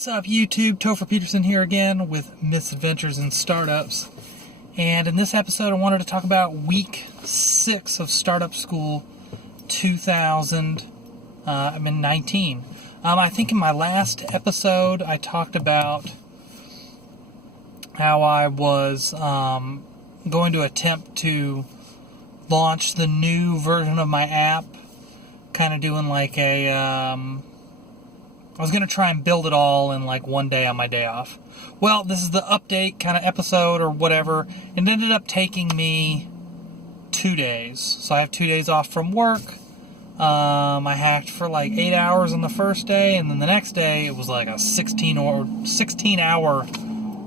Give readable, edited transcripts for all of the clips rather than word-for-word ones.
What's up, YouTube? Topher Peterson here again with Misadventures in Startups. And in this episode, I wanted to talk about week 6 of Startup School 2019. I think in my last episode, I talked about how I was going to attempt to launch the new version of my app, kind of doing like I was going to try and build it all in like one day on my day off. Well, this is the update kind of episode or whatever. It ended up taking me 2 days. So I have 2 days off from work. I hacked for like 8 hours on the first day, and then the next day it was like a 16-hour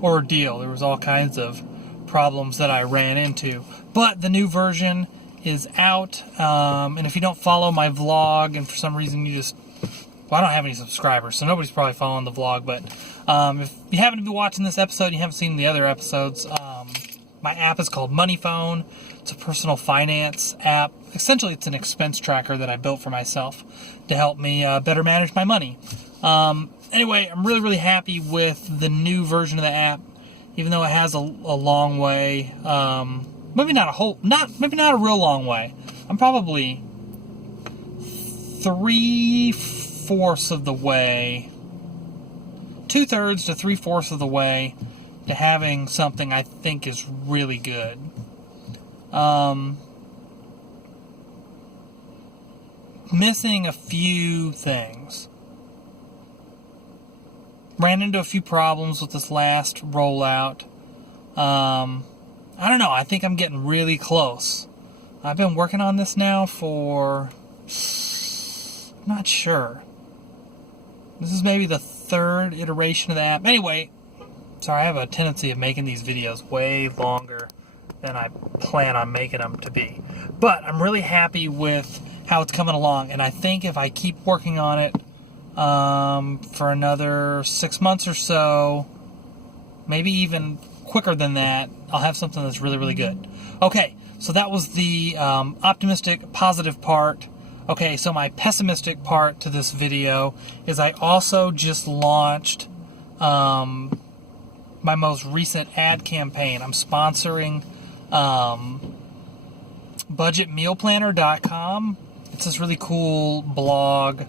ordeal. There was all kinds of problems that I ran into. But the new version is out, and if you don't follow my vlog, and for some reason you just... Well, I don't have any subscribers, so nobody's probably following the vlog, but if you happen to be watching this episode and you haven't seen the other episodes, my app is called Money Phone. It's a personal finance app. Essentially, it's an expense tracker that I built for myself to help me better manage my money. Anyway, I'm really, really happy with the new version of the app, even though it has a long way. Maybe not a real long way. I'm probably 3/4 of the way, 2/3 to 3/4 of the way to having something I think is really good. Missing a few things. Ran into a few problems with this last rollout. I don't know, I think I'm getting really close. I've been working on this now for... I'm not sure. This is maybe the 3rd iteration of the app. Anyway, sorry, I have a tendency of making these videos way longer than I plan on making them to be. But I'm really happy with how it's coming along, and I think if I keep working on it for another 6 months or so, maybe even quicker than that, I'll have something that's really, really good. Okay, so that was the optimistic, positive part. Okay, so my pessimistic part to this video is I also just launched my most recent ad campaign. I'm sponsoring budgetmealplanner.com. It's this really cool blog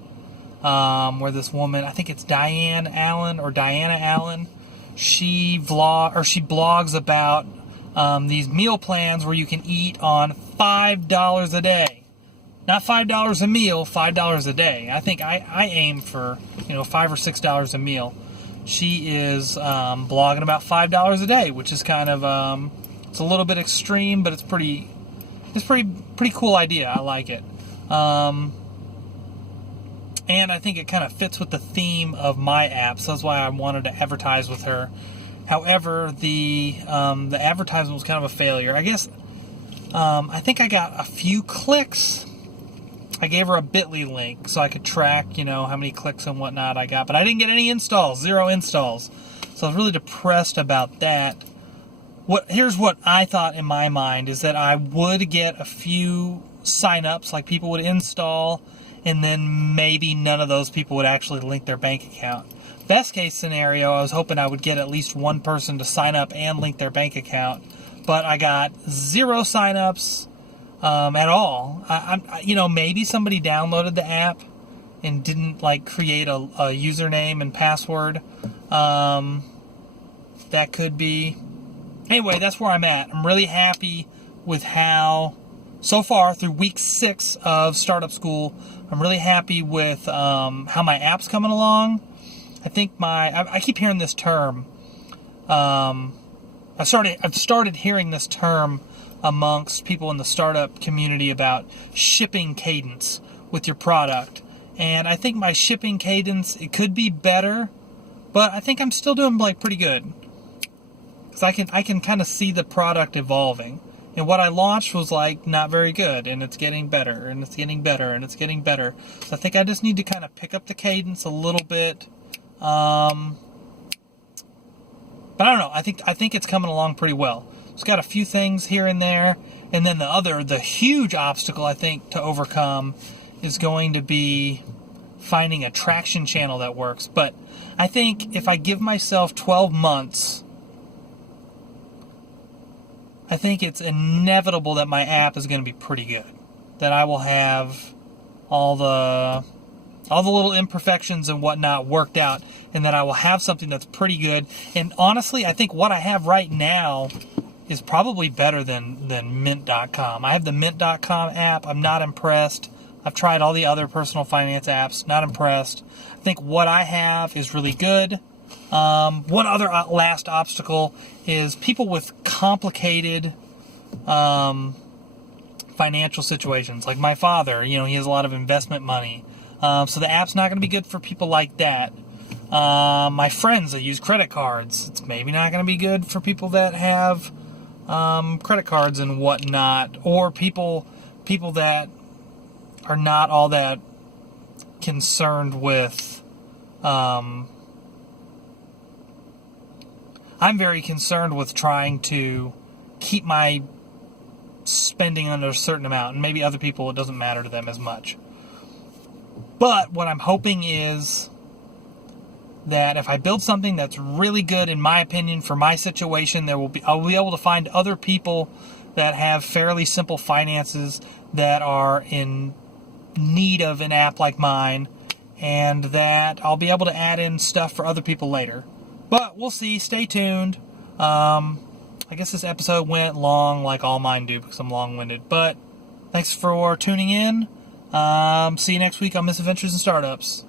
where this woman, I think it's Diana Allen, she blogs about these meal plans where you can eat on $5 a day. Not $5 a meal, $5 a day. I think I aim for, $5 or $6 a meal. She is blogging about $5 a day, which is kind of it's a little bit extreme, but it's pretty cool idea. I like it. And I think it kind of fits with the theme of my app, so that's why I wanted to advertise with her. However, the advertisement was kind of a failure. I guess I think I got a few clicks. I gave her a bit.ly link so I could track, how many clicks and whatnot I got. But I didn't get any installs, 0 installs. So I was really depressed about that. Here's what I thought in my mind is that I would get a few sign-ups, like people would install, and then maybe none of those people would actually link their bank account. Best case scenario, I was hoping I would get at least one person to sign up and link their bank account. But I got 0 sign-ups. At all. Maybe somebody downloaded the app and didn't create a username and password. That could be. Anyway, that's where I'm at. I'm really happy with how, so far through week 6 of Startup School, I'm really happy with how my app's coming along. I think I keep hearing this term. I've started hearing this term amongst people in the startup community about shipping cadence with your product. And I think my shipping cadence, it could be better, but I think I'm still doing pretty good. Because I can kind of see the product evolving. And what I launched was not very good, and it's getting better, and it's getting better, and it's getting better. So I think I just need to kind of pick up the cadence a little bit. But I don't know, I think it's coming along pretty well. It's got a few things here and there, and then the huge obstacle I think to overcome is going to be finding a traction channel that works. But I think if I give myself 12 months, I think it's inevitable that my app is going to be pretty good. That I will have all the little imperfections and whatnot worked out, and that I will have something that's pretty good. And honestly, I think what I have right now is probably better than Mint.com. I have the Mint.com app. I'm not impressed. I've tried all the other personal finance apps. Not impressed. I think what I have is really good. One other last obstacle is people with complicated financial situations. Like my father, he has a lot of investment money. So the app's not going to be good for people like that. My friends that use credit cards, it's maybe not going to be good for people that have credit cards and whatnot, or people that are not all that concerned with. I'm very concerned with trying to keep my spending under a certain amount, and maybe other people, it doesn't matter to them as much. But what I'm hoping is that if I build something that's really good, in my opinion, for my situation, I'll be able to find other people that have fairly simple finances that are in need of an app like mine, and that I'll be able to add in stuff for other people later. But we'll see. Stay tuned. I guess this episode went long, like all mine do, because I'm long-winded. But thanks for tuning in. See you next week on Misadventures and Startups.